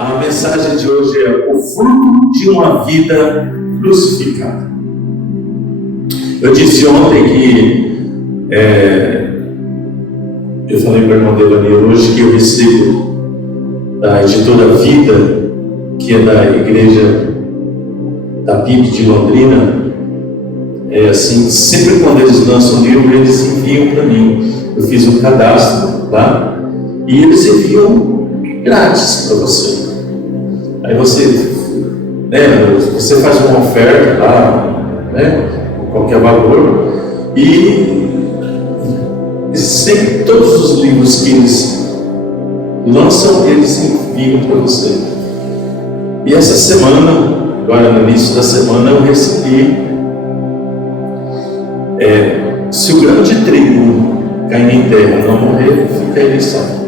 A mensagem de hoje é o fruto de uma vida crucificada. Eu disse ontem que eu falei para a irmã Delania hoje que eu recebo da editora Vida, que é da igreja da PIB de Londrina. Assim, sempre quando eles lançam livro, eles enviam para mim. Eu fiz um cadastro lá e eles enviam grátis para você. Aí você faz uma oferta lá, qualquer valor, e sempre todos os livros que eles lançam, eles enviam para você. E essa semana, agora no início da semana, eu recebi se o grão de trigo cair em terra não morrer, fica ele só.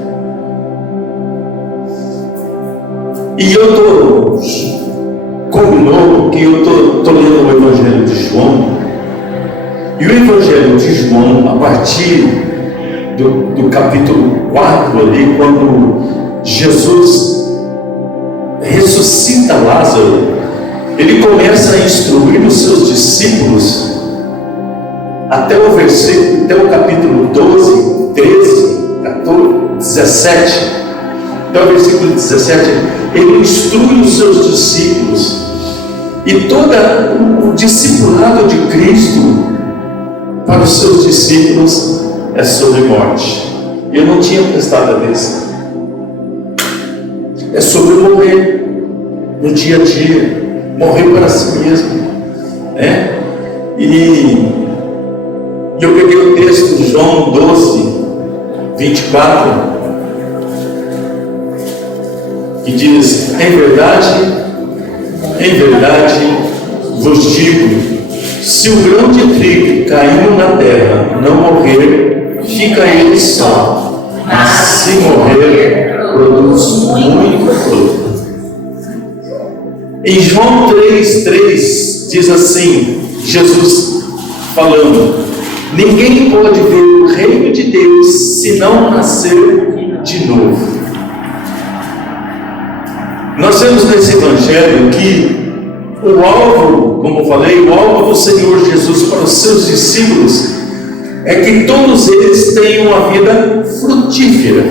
E eu combinou porque eu estou lendo o Evangelho de João. E o Evangelho de João, a partir do capítulo 4 ali, quando Jesus ressuscita Lázaro, ele começa a instruir os seus discípulos até o capítulo 12, 13, 14, 17, até o versículo 17, ele instrui os seus discípulos, e todo o discipulado de Cristo para os seus discípulos é sobre morte. Eu não tinha prestado atenção. É sobre morrer no dia a dia, morrer para si mesmo, E eu peguei o texto de João 12, 24, que diz: em verdade vos digo, se o grão de trigo caindo na terra não morrer, fica ele só, mas se morrer, produz muito fruto. Em João 3,3 diz assim, Jesus falando: ninguém pode ver o reino de Deus se não nascer de novo. Nós vemos nesse Evangelho que o alvo, como eu falei, o alvo do Senhor Jesus para os seus discípulos é que todos eles tenham uma vida frutífera.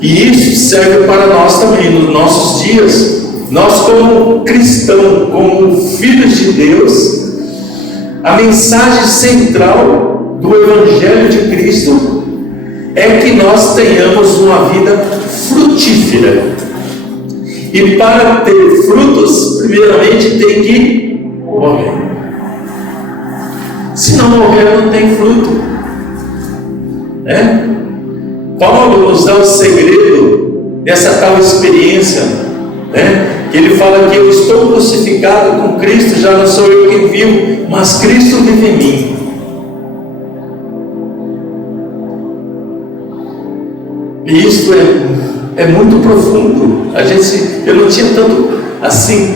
E isso serve para nós também, nos nossos dias. Nós, como cristãos, como filhos de Deus, a mensagem central do Evangelho de Cristo é que nós tenhamos uma vida frutífera. E para ter frutos, primeiramente tem que morrer. Se não morrer, não tem fruto. Paulo nos dá o segredo dessa tal experiência, que ele fala que eu estou crucificado com Cristo, já não sou eu quem vivo, mas Cristo vive em mim. E isso é muito profundo. Eu não tinha tanto assim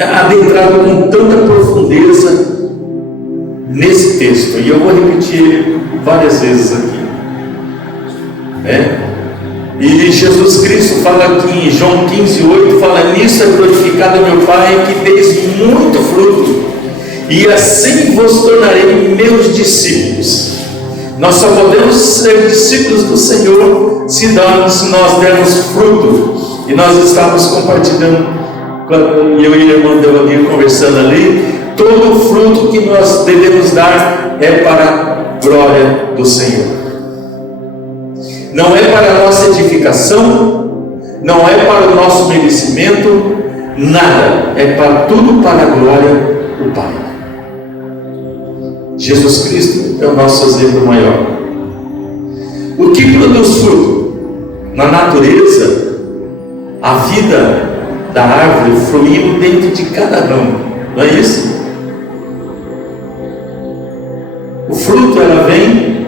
adentrado com tanta profundeza nesse texto, e eu vou repetir ele várias vezes aqui. E Jesus Cristo fala aqui em João 15,8, fala: nisso é glorificado meu Pai, que deis muito fruto, e assim vos tornarei meus discípulos. Nós só podemos ser discípulos do Senhor se nós dermos fruto. E nós estávamos compartilhando, eu e a irmã Delania conversando ali, todo o fruto que nós devemos dar é para a glória do Senhor. Não é para a nossa edificação, não é para o nosso merecimento, nada, é para tudo para a glória do Pai. Jesus Cristo é o nosso exemplo maior. O que produz fruto? Na natureza, a vida da árvore fluindo dentro de cada ramo, não é isso? O fruto, ela vem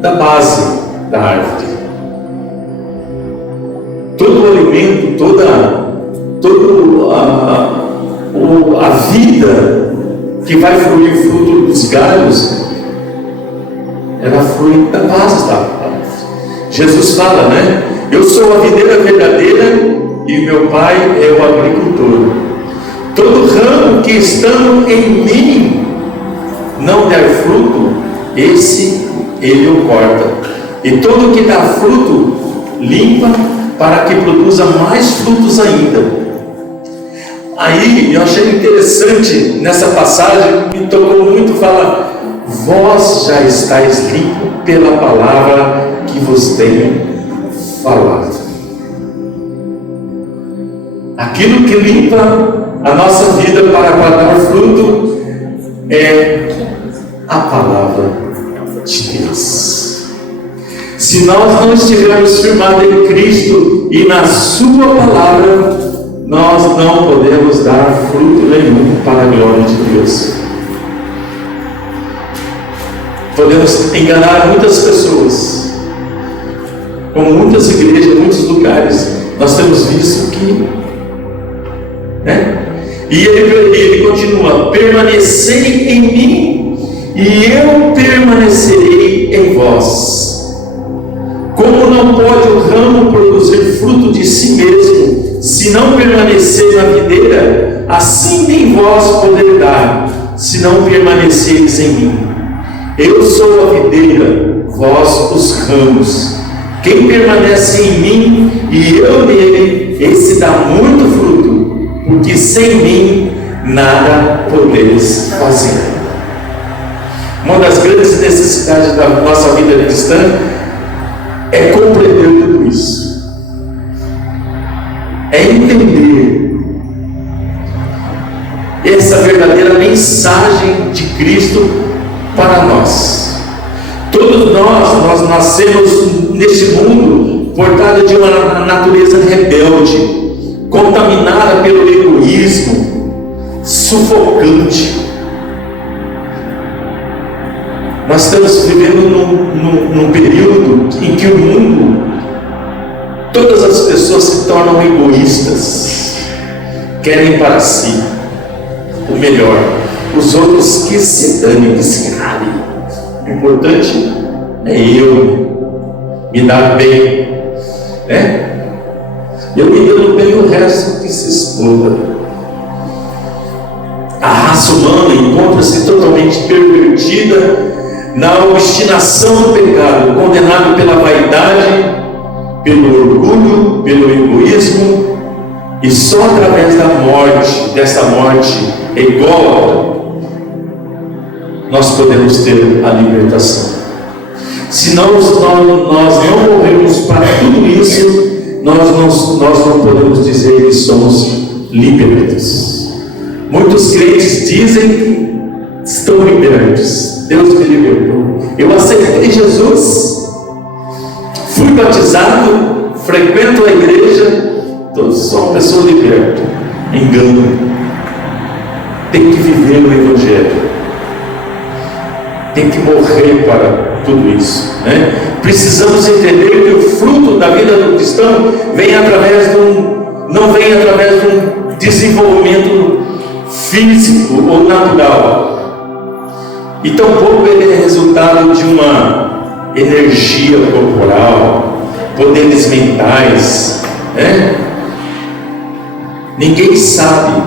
da base da árvore. Todo o alimento, toda a vida que vai fluir o fruto dos galhos, ela flui da base da árvore. Jesus fala, né? Eu sou a videira verdadeira e meu Pai é o agricultor. Todo ramo que estando em mim não der fruto, esse ele o corta. E todo que dá fruto, limpa, para que produza mais frutos ainda. Aí eu achei interessante nessa passagem, me tocou muito, fala: vós já estáis limpo pela palavra que vos tenho falado. Aquilo que limpa a nossa vida para dar fruto é a palavra de Deus. Se nós não estivermos firmados em Cristo e na sua palavra, nós não podemos dar fruto nenhum para a glória de Deus. Podemos enganar muitas pessoas, como muitas igrejas, muitos lugares, nós temos visto que, né? E ele continua: permanecei em mim e eu permanecerei em vós. Como não pode o ramo produzir fruto de si mesmo, se não permanecer na videira, assim nem vós poder dar, se não permaneceres em mim. Eu sou a videira, vós os ramos. Quem permanece em mim e eu nele, esse dá muito fruto, porque sem mim nada podeis fazer. Uma das grandes necessidades da nossa vida cristã é compreender tudo isso, é entender essa verdadeira mensagem de Cristo para nós. Todos nós nascemos neste mundo portado de uma natureza rebelde, contaminada pelo egoísmo, sufocante. Nós estamos vivendo num período em que o mundo, todas as pessoas se tornam egoístas, querem para si o melhor, os outros que se danem, que se ralhem. O importante é eu me dar bem, né? Eu me dando bem, o resto que se exploda. A raça humana encontra-se totalmente pervertida na obstinação do pecado, condenado pela vaidade, pelo orgulho, pelo egoísmo, e só através da morte, dessa morte ególatra, nós podemos ter a libertação. Se nós não morrermos para tudo isso, nós não podemos dizer que somos libertos. Muitos crentes dizem que estão libertos. Deus me libertou. Eu aceitei Jesus, fui batizado, frequento a igreja, sou uma pessoa liberta. Engano. Tem que viver o Evangelho. Tem que morrer para tudo isso, né? Precisamos entender que o fruto da vida do cristão não vem através de um desenvolvimento físico ou natural. E tampouco ele é resultado de uma energia corporal, poderes mentais, né? Ninguém sabe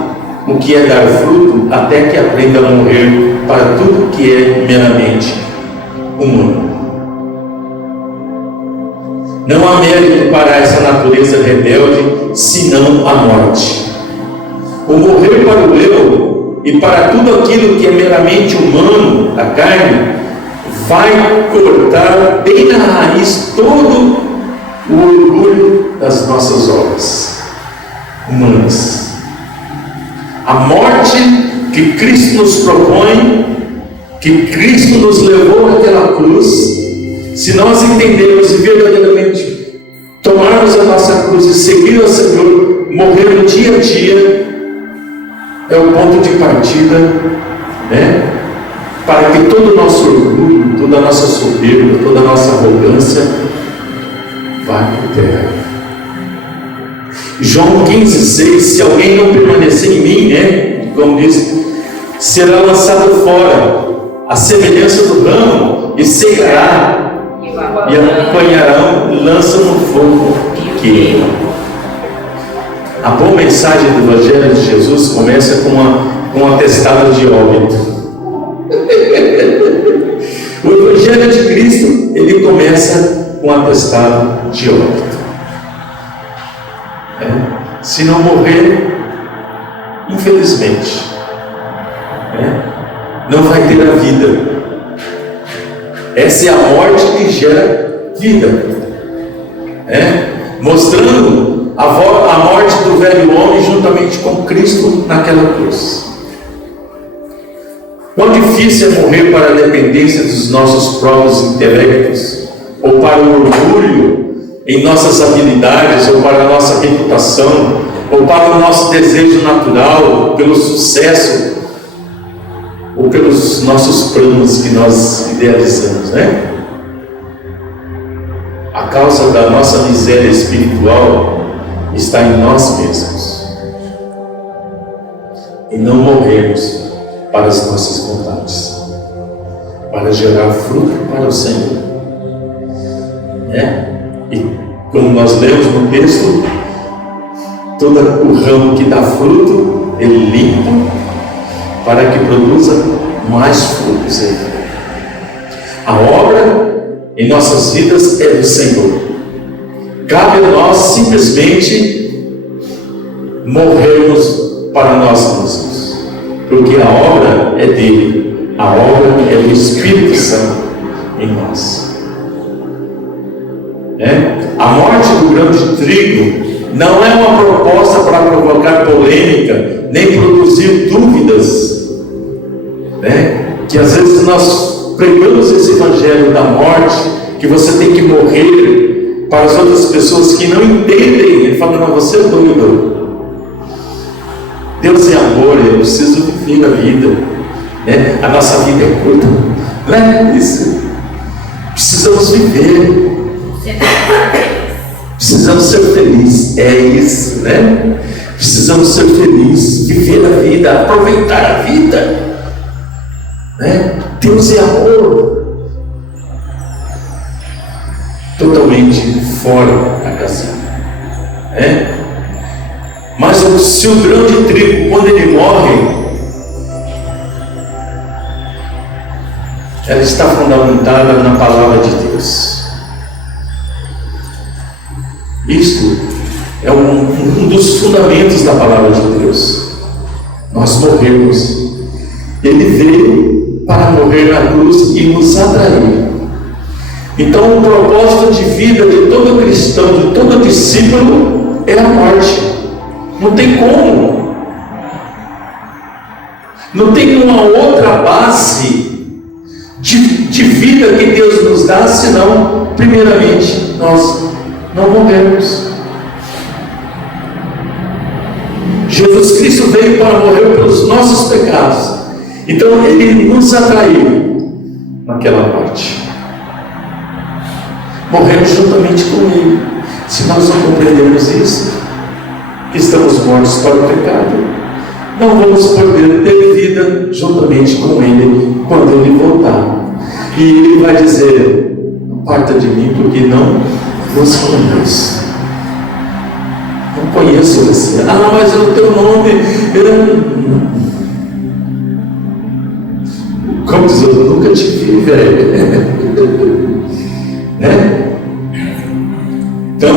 o que é dar fruto até que aprenda a morrer para tudo que é meramente humano. Não há mérito para essa natureza rebelde, senão a morte. O morrer para o eu e para tudo aquilo que é meramente humano, a carne, vai cortar bem na raiz todo o orgulho das nossas obras humanas. A morte que Cristo nos propõe, que Cristo nos levou naquela cruz, se nós entendermos e verdadeiramente tomarmos a nossa cruz e seguir o Senhor, morrer no dia a dia, é o ponto de partida, né? Para que todo o nosso orgulho, toda a nossa soberba, toda a nossa arrogância vá por terra. João 15,6: se alguém não permanecer em mim, né? Como diz, será lançado fora, a semelhança do ramo, e secará. e apanharão e lançam no fogo que queima. A boa mensagem do Evangelho de Jesus começa com um atestado de óbito. O Evangelho de Cristo, ele começa com um atestado de óbito. Se não morrer, infelizmente, não vai ter a vida. Essa é a morte que gera vida, mostrando a morte do velho homem juntamente com Cristo naquela cruz. Quão difícil é morrer para a dependência dos nossos próprios intelectos, ou para o orgulho em nossas habilidades, ou para a nossa reputação, ou para o nosso desejo natural, pelo sucesso, ou pelos nossos planos que nós idealizamos, A causa da nossa miséria espiritual está em nós mesmos, e não morremos para as nossas vontades, para gerar fruto para o Senhor, E como nós lemos no texto, todo o ramo que dá fruto, ele limpa para que produza mais frutos ainda. A obra em nossas vidas é do Senhor. Cabe a nós simplesmente morrermos para nós mesmos, porque a obra é dele, a obra é do Espírito Santo em nós. A morte do grão de trigo não é uma proposta para provocar polêmica, nem produzir dúvidas, que às vezes nós pregamos esse evangelho da morte, que você tem que morrer para as outras pessoas que não entendem. Ele fala: não, você é doido. Deus é amor, eu preciso viver a vida, a nossa vida é curta, não é isso? Precisamos viver. Precisamos ser felizes, é isso, Precisamos ser felizes, viver a vida, aproveitar a vida, Deus é amor, totalmente fora da casinha, Mas se o grão de trigo, quando ele morre, ela está fundamentada na palavra de Deus. Isto é um dos fundamentos da palavra de Deus. Nós morremos. Ele veio para morrer na cruz e nos atrair. Então o propósito de vida de todo cristão, de todo discípulo, é a morte. Não tem como. Não tem uma outra base de vida que Deus nos dá, senão, primeiramente, nós não morremos. Jesus Cristo veio para morrer pelos nossos pecados. Então Ele nos atraiu naquela morte. Morremos juntamente com Ele. Se nós não compreendermos isso, que estamos mortos para o pecado, não vamos poder ter vida juntamente com Ele quando Ele voltar. E Ele vai dizer: aparta de mim, porque não vos conheço. Não conheço você. Ah, mas o teu nome como diz, eu nunca te vi, velho. Então,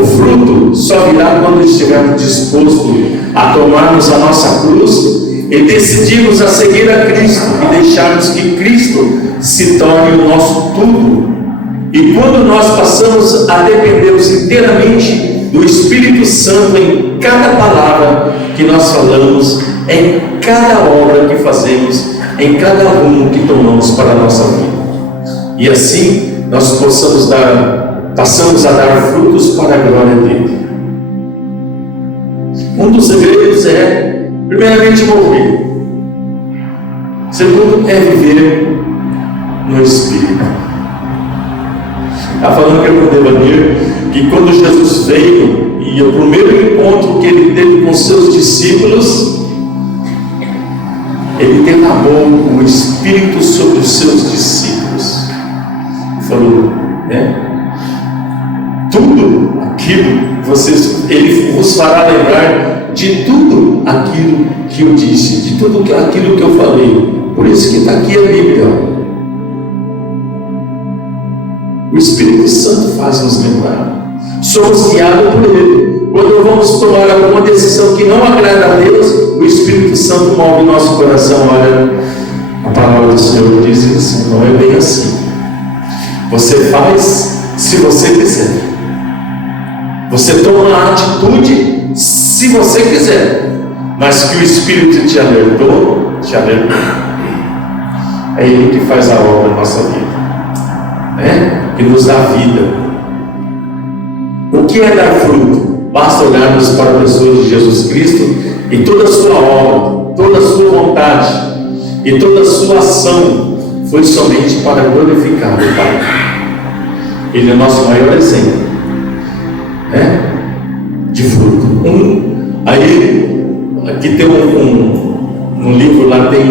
o fruto só virá quando estivermos dispostos a tomarmos a nossa cruz e decidirmos a seguir a Cristo e deixarmos que Cristo se torne o nosso tudo. E quando nós passamos a dependermos inteiramente do Espírito Santo em cada palavra que nós falamos, em cada obra que fazemos, em cada rumo que tomamos para a nossa vida, e assim nós passamos a dar frutos para a glória dele. Um dos segredos é, primeiramente, morrer. Segundo, é viver no Espírito. Está falando que eu devaneio que quando Jesus veio, e o primeiro encontro que ele teve com seus discípulos, ele derramou o Espírito sobre os seus discípulos. Falou: né? Tudo aquilo, Ele vos fará lembrar de tudo aquilo que eu disse, de tudo aquilo que eu falei. Por isso que está aqui a Bíblia. O Espírito Santo faz nos lembrar. Somos guiados por Ele. Quando vamos tomar alguma decisão que não agrada a Deus, o Espírito Santo move nosso coração. Olha, a palavra do Senhor diz isso, não é bem assim. Você faz se você quiser. Você toma a atitude se você quiser. Mas que o Espírito te alertou, é Ele que faz a obra na nossa vida, né? Que nos dá vida. O que é dar fruto? Basta olharmos para a pessoa de Jesus Cristo e toda a sua obra, toda a sua vontade e toda a sua ação foi somente para glorificar o Pai. Ele é o nosso maior exemplo, né? De fruto. Aí aqui tem um livro lá, tem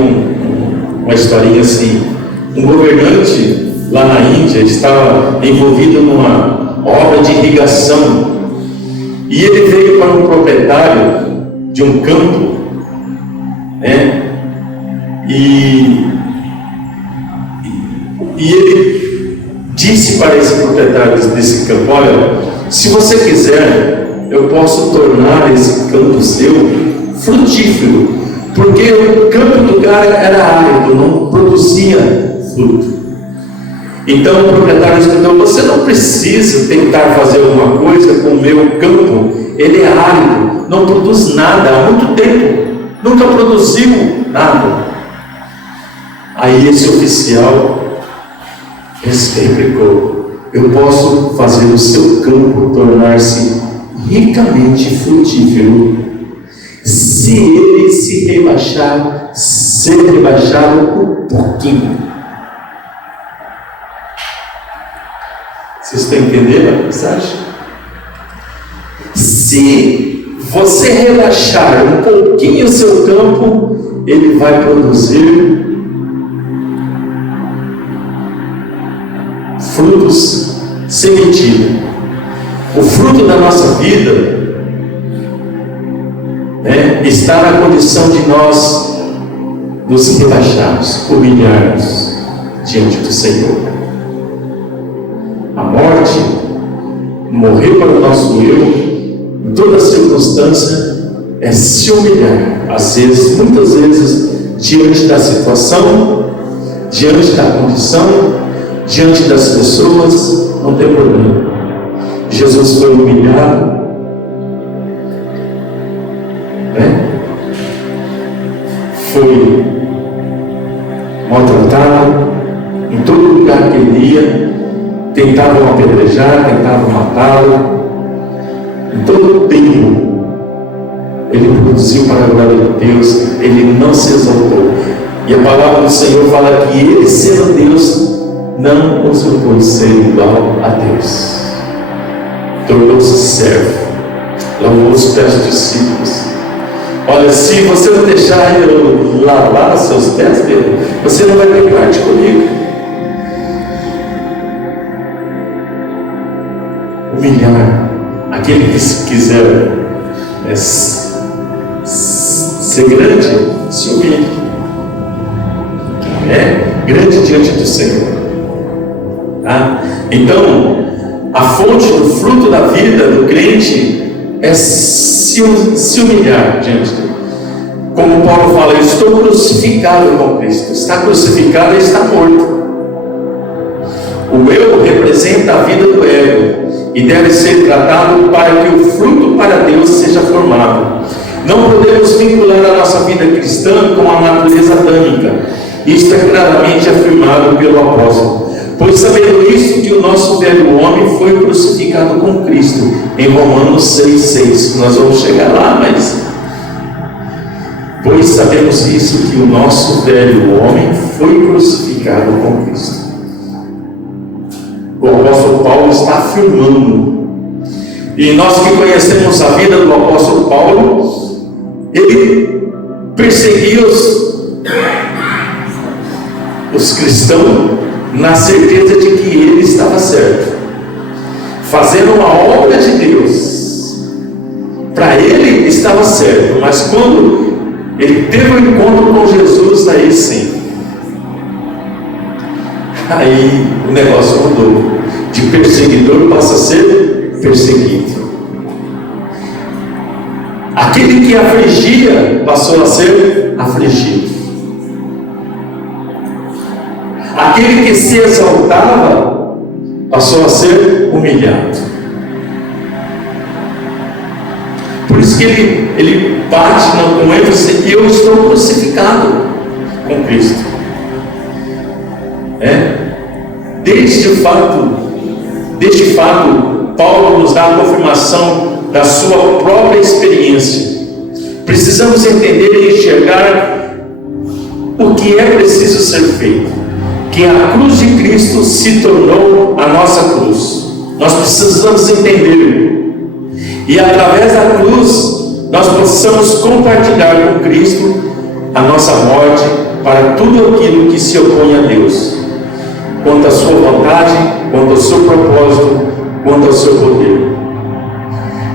uma historinha assim. Um governante lá na Índia estava envolvido numa obra de irrigação, e ele veio para um proprietário de um campo, né? E ele disse para esse proprietário desse campo: olha, se você quiser, eu posso tornar esse campo seu frutífero, porque o campo do cara era árido, não produzia fruto. Então o proprietário respondeu: você não precisa tentar fazer alguma coisa com o meu campo, ele é árido, não produz nada há muito tempo, nunca produziu nada. Aí esse oficial replicou: eu posso fazer o seu campo tornar-se ricamente frutífero, se ele ser rebaixado um pouquinho. Vocês estão entendendo a mensagem? Se você rebaixar um pouquinho o seu campo, ele vai produzir frutos sem medida. O fruto da nossa vida, né, está na condição de nós nos rebaixarmos, humilharmos diante do Senhor. A morte, morrer para o nosso eu, em toda circunstância, é se humilhar. Às vezes, muitas vezes, diante da situação, diante da condição, diante das pessoas, não tem problema. Jesus foi humilhado, né? Foi maltratado em todo lugar que ele ia. Tentavam apedrejar, tentavam matá-lo. Em todo o tempo, ele produziu para a glória de Deus, ele não se exaltou. E a palavra do Senhor fala que ele, sendo Deus, não usurpou ser igual a Deus. Tornou-se servo, lavou os pés dos discípulos. Olha, se você não deixar eu lavar os seus pés, você não vai ter parte comigo. Humilhar aquele que quiser ser grande, se humilhe. É grande diante do Senhor. Tá? Então, a fonte do fruto da vida do crente é se humilhar diante dele. Como Paulo fala: eu estou crucificado com Cristo. Está crucificado e está morto. O eu representa a vida do ego e deve ser tratado para que o fruto para Deus seja formado. Não podemos vincular a nossa vida cristã com a natureza adâmica. Isto é claramente afirmado pelo apóstolo. Pois sabendo isso, que o nosso velho homem foi crucificado com Cristo, em Romanos 6,6. Nós vamos chegar lá, mas... Pois sabemos isso, que o nosso velho homem foi crucificado com Cristo. O apóstolo Paulo está afirmando. E nós que conhecemos a vida do apóstolo Paulo, ele perseguia os cristãos na certeza de que ele estava certo. fazendo uma obra de Deus. Para ele estava certo, mas quando ele teve um encontro com Jesus, aí sim, aí o negócio mudou. De perseguidor passa a ser perseguido. Aquele que afligia passou a ser afligido. Aquele que se exaltava passou a ser humilhado. Por isso que ele bate com ênfase: eu estou crucificado com Cristo. Deste fato, Paulo nos dá a confirmação da sua própria experiência. Precisamos entender e enxergar o que é preciso ser feito. Que a cruz de Cristo se tornou a nossa cruz. Nós precisamos entender. E através da cruz, nós possamos compartilhar com Cristo a nossa morte para tudo aquilo que se opõe a Deus, quanto à sua vontade, quanto ao seu propósito, quanto ao seu poder.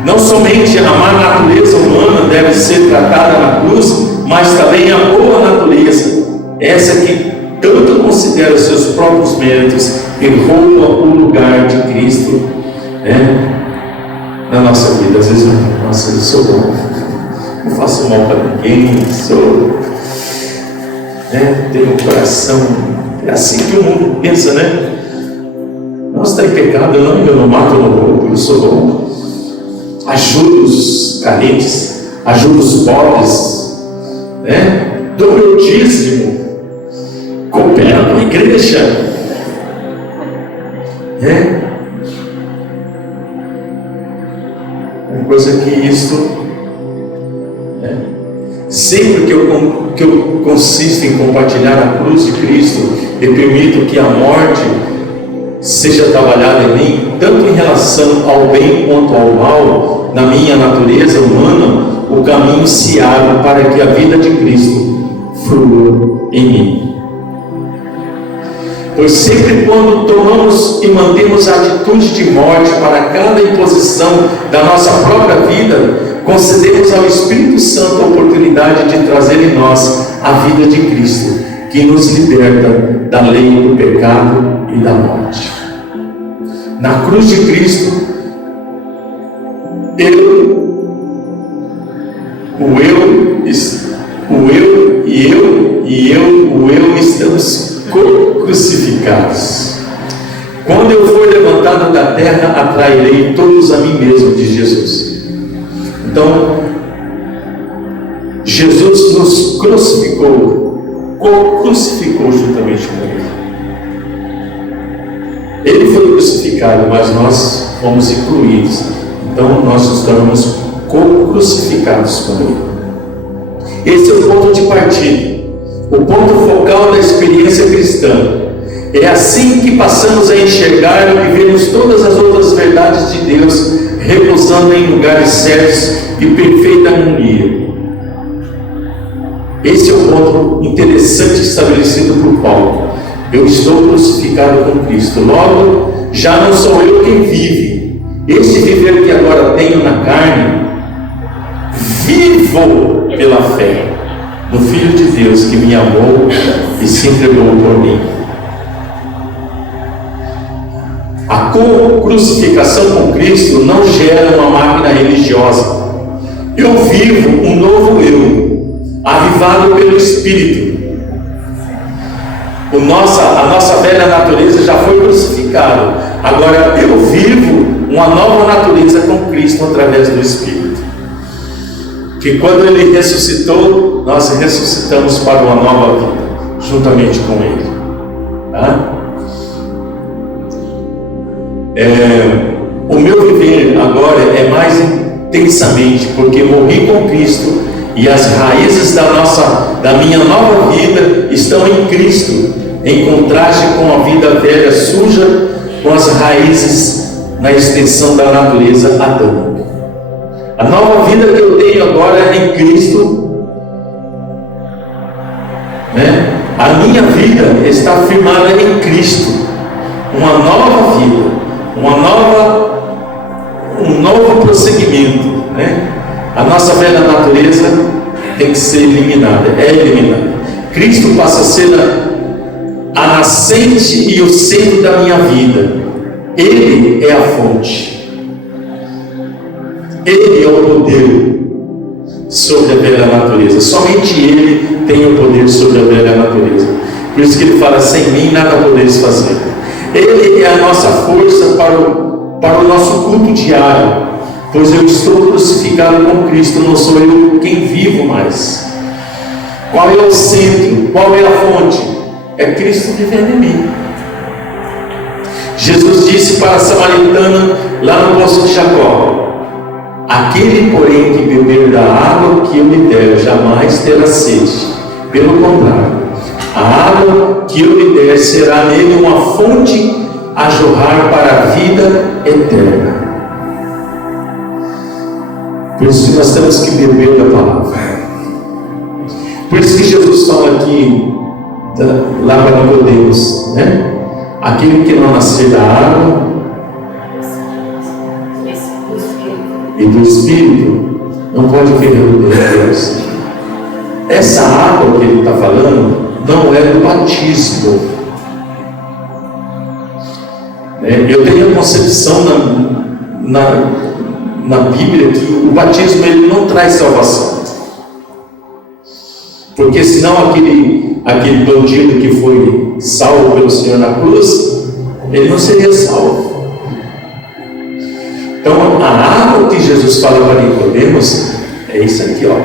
Não somente a má natureza humana deve ser tratada na cruz, mas também a boa natureza, essa que tanto considera seus próprios méritos e rouba o lugar de Cristo na nossa vida. Às vezes, nossa, eu sou bom, não faço mal para ninguém, tenho um coração. É assim que o mundo pensa, né? Nossa, está em pecado, eu não mato, eu não roubo, eu sou bom. Ajudo os carentes, ajudo os pobres, dou meu dízimo, coopero com a igreja. Uma coisa que isto, sempre que eu consisto em compartilhar a cruz de Cristo, eu permito que a morte seja trabalhada em mim, tanto em relação ao bem quanto ao mal, na minha natureza humana, o caminho se abre para que a vida de Cristo flua em mim. Pois sempre quando tomamos e mantemos a atitude de morte para cada imposição da nossa própria vida, concedemos ao Espírito Santo a oportunidade de trazer em nós a vida de Cristo, que nos liberta da lei do pecado e da morte. Na cruz de Cristo, o eu estamos crucificados. Quando eu for levantado da terra, atrairei todos a mim mesmo, diz Jesus. Então, Jesus nos crucificou juntamente com Ele. Ele foi crucificado, mas nós fomos incluídos. Então, nós nos tornamos crucificados com Ele. Esse é o ponto de partida, o ponto focal da experiência cristã. É assim que passamos a enxergar e vivemos todas as outras verdades de Deus, repousando em lugares certos e perfeita harmonia. Esse é o ponto interessante estabelecido por Paulo. Eu estou crucificado com Cristo, logo já não sou eu quem vive. Este viver que agora tenho na carne, vivo pela fé no Filho de Deus que me amou e se entregou por mim. A crucificação com Cristo não gera uma máquina religiosa. Eu vivo um novo eu, avivado pelo Espírito. A nossa velha natureza já foi crucificada. Agora eu vivo uma nova natureza com Cristo através do Espírito. Que quando Ele ressuscitou, nós ressuscitamos para uma nova vida, juntamente com Ele. O meu viver agora é mais intensamente, porque morri com Cristo e as raízes da minha nova vida estão em Cristo, em contraste com a vida velha suja, com as raízes na extensão da natureza adâmica. A nova vida que eu tenho agora é em Cristo, A minha vida está firmada em Cristo, uma nova vida, uma nova novo prosseguimento, né? A nossa velha natureza tem que ser eliminada, é eliminada. Cristo passa a ser a nascente e o centro da minha vida. Ele é a fonte, Ele é o poder sobre a velha natureza. Somente Ele tem o poder sobre a velha natureza. Por isso que Ele fala: sem mim nada podeis fazer. Ele é a nossa força para o nosso culto diário, pois eu estou crucificado com Cristo, não sou eu quem vivo mais. Qual é o centro? Qual é a fonte? É Cristo vivendo em mim. Jesus disse para a samaritana lá no poço de Jacó: aquele, porém, que beber da água que eu lhe der, jamais terá sede. Pelo contrário, a água que eu lhe der será nele uma fonte a jorrar para a vida eterna. Por isso que nós temos que beber da palavra. Por isso que Jesus fala aqui, lá para Nicodemos, né? Aquele que não nascer da água e do Espírito não pode ver o reino de Deus. Essa água que ele está falando não é do batismo. Eu tenho a concepção na Bíblia que o batismo ele não traz salvação, porque senão aquele bandido que foi salvo pelo Senhor na cruz, ele não seria salvo. Então a água que Jesus fala para Nicodemos é isso aqui, ó.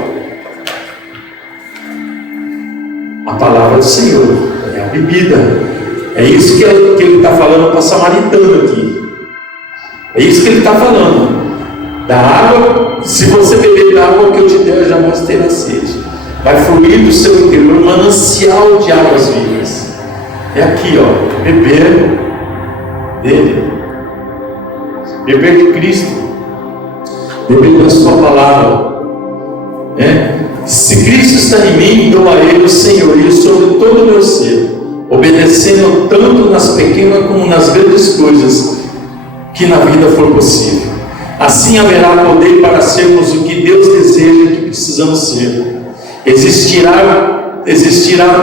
A palavra do Senhor é a bebida. É isso que ele está falando para a samaritana aqui. É isso que ele está falando. Da água, se você beber da água que eu te der, jamais terá sede. Vai fluir do seu interior um manancial de águas vivas. É aqui, ó. Beber dele. Beber de Cristo. Beber da sua palavra. Se Cristo está em mim, dou a Ele o senhorio sobre todo o meu ser, obedecendo tanto nas pequenas como nas grandes coisas que na vida for possível. Assim haverá poder para sermos o que Deus deseja que precisamos ser. Existirá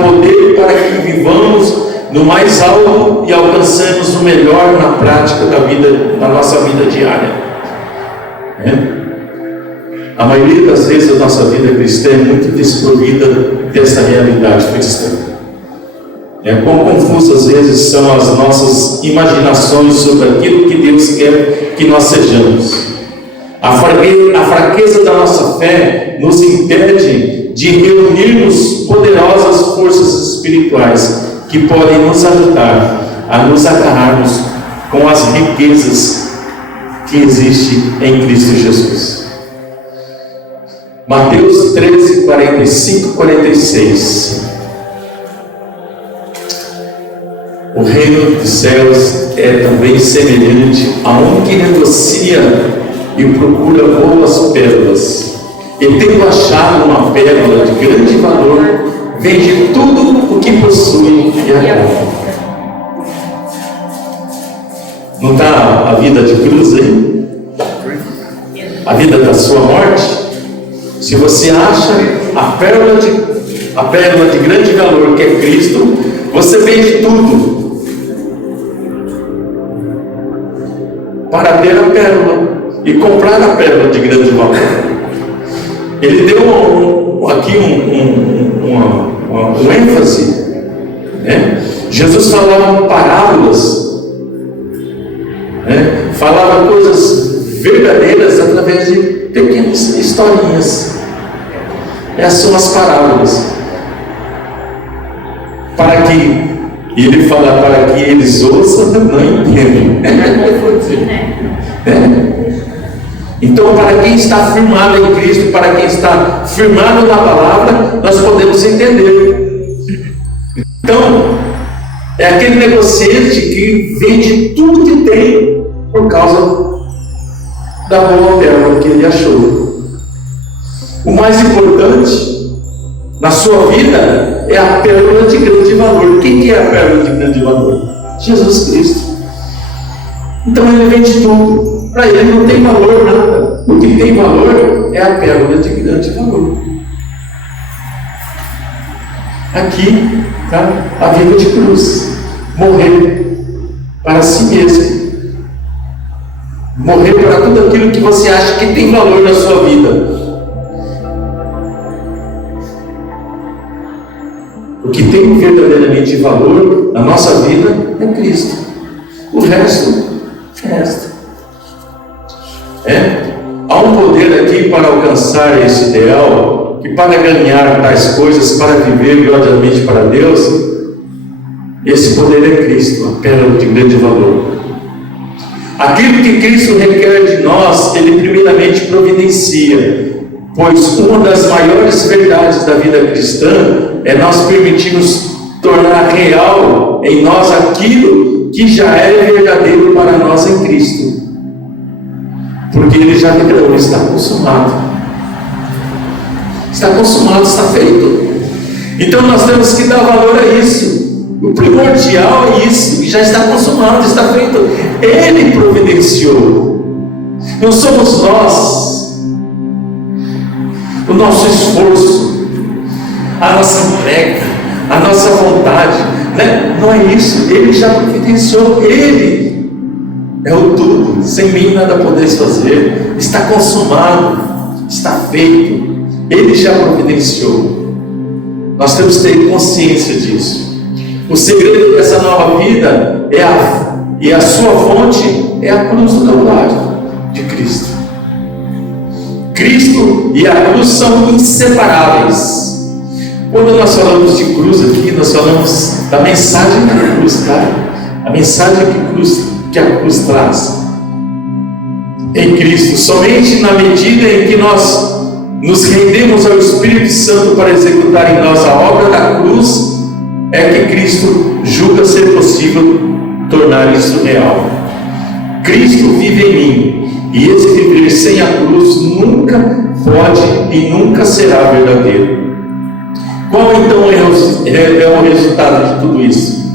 poder para que vivamos no mais alto e alcancemos o melhor na prática da nossa vida diária. A maioria das vezes a nossa vida cristã é muito desprovida dessa realidade cristã. Quão confusas às vezes são as nossas imaginações sobre aquilo que Deus quer que nós sejamos. A fraqueza da nossa fé nos impede de reunirmos poderosas forças espirituais que podem nos ajudar a nos agarrarmos com as riquezas que existem em Cristo Jesus. Mateus 13, 45 e 46. O reino dos céus é também semelhante a um que negocia e procura boas pérolas. E tendo achado uma pérola de grande valor, vende tudo o que possui e a compra. Não está a vida de cruz aí? A vida da sua morte? Se você acha a pérola de grande valor, que é Cristo, você vende tudo para ter a pérola e comprar a pérola de grande valor. Ele deu aqui um ênfase, Jesus falava parábolas, falava coisas verdadeiras através de pequenas historinhas. Essas são as parábolas. Para que ele fala, para que eles ouçam, não entendem. Então, para quem está firmado em Cristo, para quem está firmado na palavra, nós podemos entender. Então, é aquele negociante que vende tudo que tem por causa da boa pérola que ele achou. O mais importante na sua vida é a pérola de grande valor. Quem que é a pérola de grande valor? Jesus Cristo. Então ele vende tudo. Para ele não tem valor nada. O que tem valor é a pérola de grande valor. Aqui está a vida de cruz. Morrer para si mesmo. Morrer para tudo aquilo que você acha que tem valor na sua vida. O que tem verdadeiramente valor na nossa vida é Cristo. O resto. Há um poder aqui para alcançar esse ideal, que para ganhar tais coisas, para viver gloriosamente para Deus, esse poder é Cristo, a pérola de grande valor. Aquilo que Cristo requer de nós, Ele primeiramente providencia, pois uma das maiores verdades da vida cristã é nós permitirmos tornar real em nós aquilo que já é verdadeiro para nós em Cristo. Porque Ele já declarou, está consumado. Está consumado, está feito. Então nós temos que dar valor a isso. O primordial é isso, que já está consumado, está feito. Ele providenciou. Não somos nós. O nosso esforço, a nossa entrega, a nossa vontade, né? Não é isso. Ele já providenciou. Ele é o tudo. Sem mim nada podeis fazer. Está consumado, está feito. Ele já providenciou. Nós temos que ter consciência disso. O segredo dessa nova vida e a sua fonte é a cruz do Calvário de Cristo. Cristo e a cruz são inseparáveis. Quando nós falamos de cruz aqui, nós falamos da mensagem da cruz, tá? A mensagem que a cruz traz. Em Cristo, somente na medida em que nós nos rendemos ao Espírito Santo para executar em nós a obra da cruz, é que Cristo julga ser possível tornar isso real. Cristo vive em mim, e esse viver sem a cruz nunca pode e nunca será verdadeiro. Qual então é o resultado de tudo isso?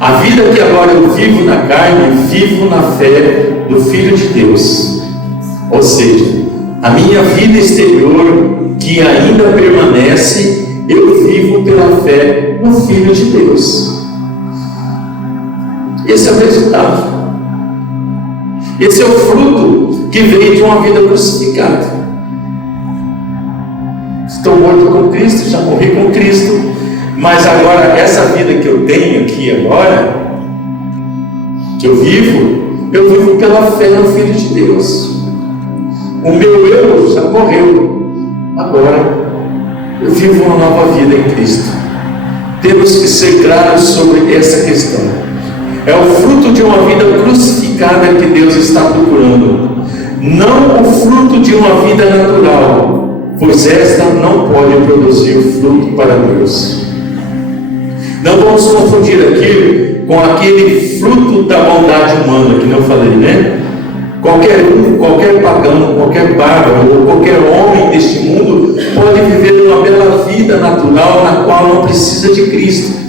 A vida que agora eu vivo na carne, vivo na fé do Filho de Deus. Ou seja, a minha vida exterior que ainda permanece, eu vivo pela fé no Filho de Deus. Esse é o resultado. Esse é o fruto que veio de uma vida crucificada. Estou morto com Cristo, já morri com Cristo, mas agora essa vida que eu tenho aqui agora, que eu vivo pela fé no Filho de Deus. O meu eu já morreu. Agora eu vivo uma nova vida em Cristo. Temos que ser claros sobre essa questão. É o fruto de uma vida crucificada que Deus está procurando, não o fruto de uma vida natural, pois esta não pode produzir fruto para Deus. Não vamos confundir aquilo com aquele fruto da bondade humana que eu falei, né? Qualquer pagão, qualquer bárbaro ou qualquer homem deste mundo pode viver uma bela vida natural na qual não precisa de Cristo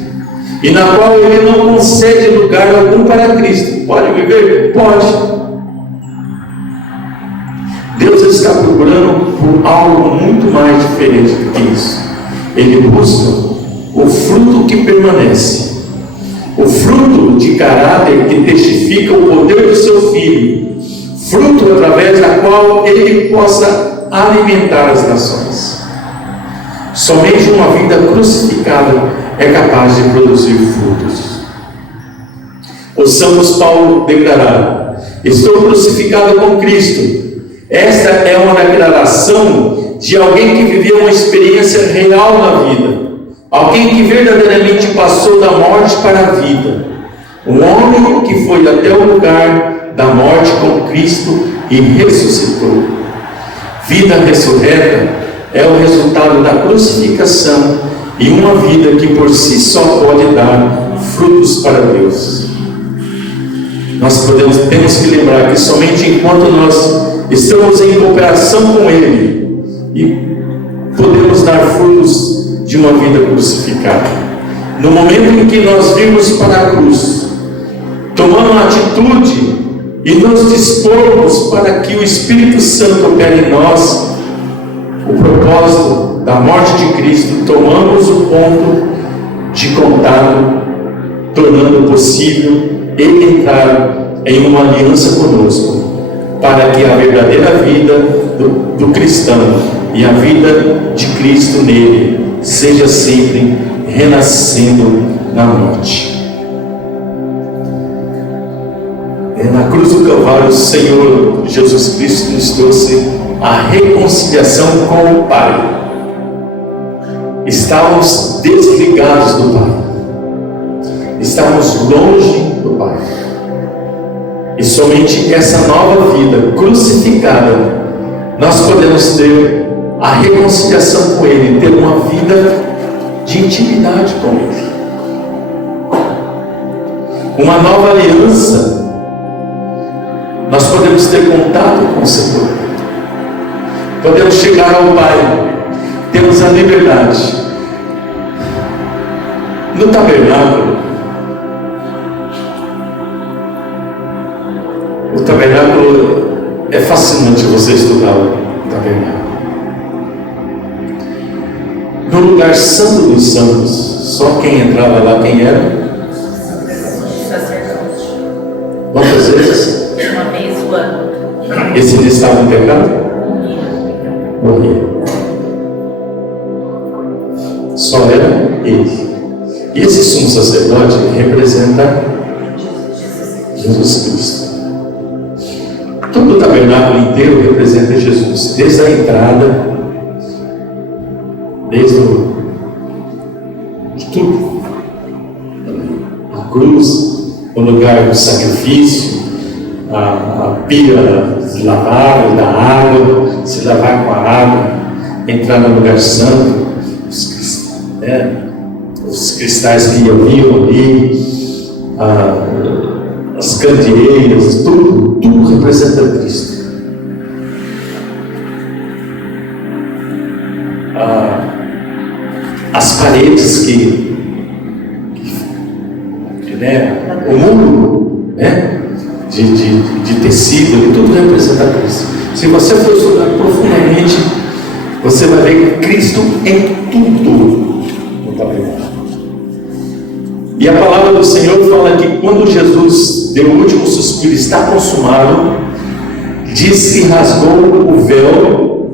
e na qual ele não concede lugar algum para Cristo. Pode viver? Pode. Deus está procurando por algo muito mais diferente do que isso. Ele busca o fruto que permanece, o fruto de caráter que testifica o poder do seu Filho, fruto através da qual ele possa alimentar as nações. Somente uma vida crucificada é capaz de produzir frutos. Ouçamos Paulo declarar: estou crucificado com Cristo. Esta é uma declaração de alguém que viveu uma experiência real na vida, alguém que verdadeiramente passou da morte para a vida, um homem que foi até o lugar da morte com Cristo e ressuscitou. Vida ressurreta é o resultado da crucificação e uma vida que por si só pode dar frutos para Deus. Nós temos que lembrar que somente enquanto nós estamos em cooperação com Ele e podemos dar frutos de uma vida crucificada. No momento em que nós virmos para a cruz, tomando uma atitude e nos dispormos para que o Espírito Santo opere em nós o propósito da morte de Cristo, tomamos o ponto de contato, tornando possível ele entrar em uma aliança conosco, para que a verdadeira vida do cristão e a vida de Cristo nele seja sempre renascendo na morte. Na cruz do Calvário, o Senhor Jesus Cristo nos trouxe a reconciliação com o Pai. Estávamos desligados do Pai, estávamos longe do Pai, e somente essa nova vida crucificada nós podemos ter a reconciliação com Ele, ter uma vida de intimidade com Ele, uma nova aliança. Nós podemos ter contato com o Senhor, podemos chegar ao Pai, temos a liberdade. No tabernáculo, o tabernáculo é fascinante você estudar o tabernáculo. No lugar santo dos santos, só quem entrava lá, quem era? Quantas vezes? Uma vez o ano. Esse ele estava em pecado? Morria. Só era ele. E esse sumo sacerdote representa Jesus Cristo. Todo o tabernáculo inteiro representa Jesus, desde a entrada, desde de tudo. A cruz, o lugar do sacrifício, a pia de lavar, da água, se lavar com a água, entrar no lugar santo, os cristais que haviam ali, as candeeiras, tudo representa Cristo. As paredes o muro, de tecido, tudo representa Cristo. Se você for estudar profundamente, você vai ver Cristo em tudo no tabernáculo. E a palavra do Senhor fala que quando Jesus deu o último suspiro, está consumado, diz que rasgou o véu,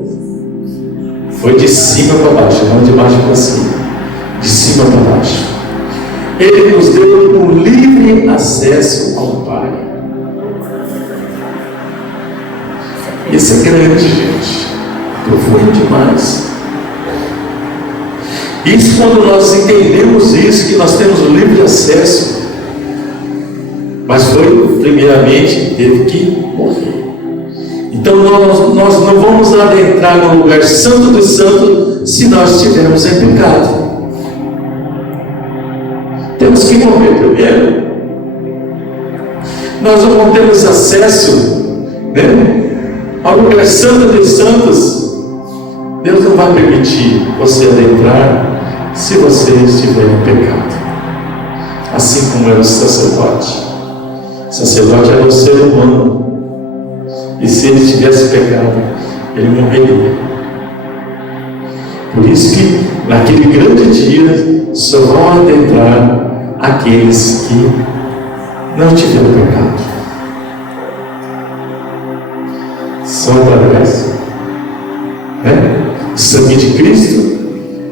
foi de cima para baixo, não de baixo para cima, de cima para baixo. Ele nos deu um livre acesso ao Pai. Isso é grande, gente, profundo demais. Isso, quando nós entendemos isso, que nós temos o livre acesso, mas foi, primeiramente, teve que morrer. Então nós não vamos adentrar no lugar santo dos santos se nós estivermos em pecado. Temos que morrer primeiro. Nós não temos acesso, ao lugar santo dos santos. Deus não vai permitir você adentrar se você estiver em pecado. Assim como era o sacerdote. O sacerdote era um ser humano, e se ele tivesse pecado, ele morreria. Por isso que naquele grande dia só vão adentrar aqueles que não tiveram pecado. Só através do sangue de Cristo,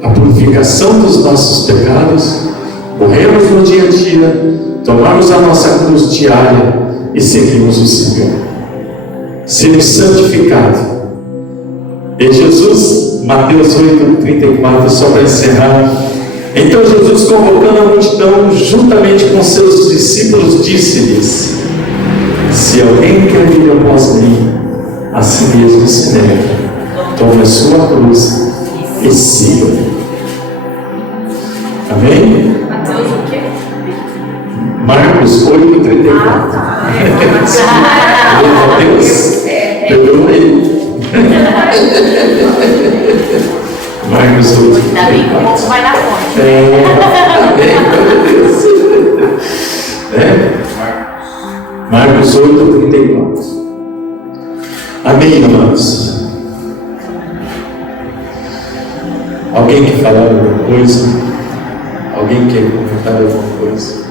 a purificação dos nossos pecados, morremos no dia a dia, tomamos a nossa cruz diária e seguimos o Senhor, sermos santificados. E Jesus, Mateus 8:34, só para encerrar. Então Jesus, convocando a multidão juntamente com seus discípulos, disse-lhes: se alguém quer vir após mim, a si mesmo se nega, tome a sua cruz e siga-me. Amém? Mateus o quê? Marcos 8:34. Mateus, perdoa ele. Marcos 8:34. Ainda bem que o povo vai na fonte. Marcos 8, 34. Amém, amados? Alguém quer falar alguma coisa? Alguém quer comentar alguma coisa?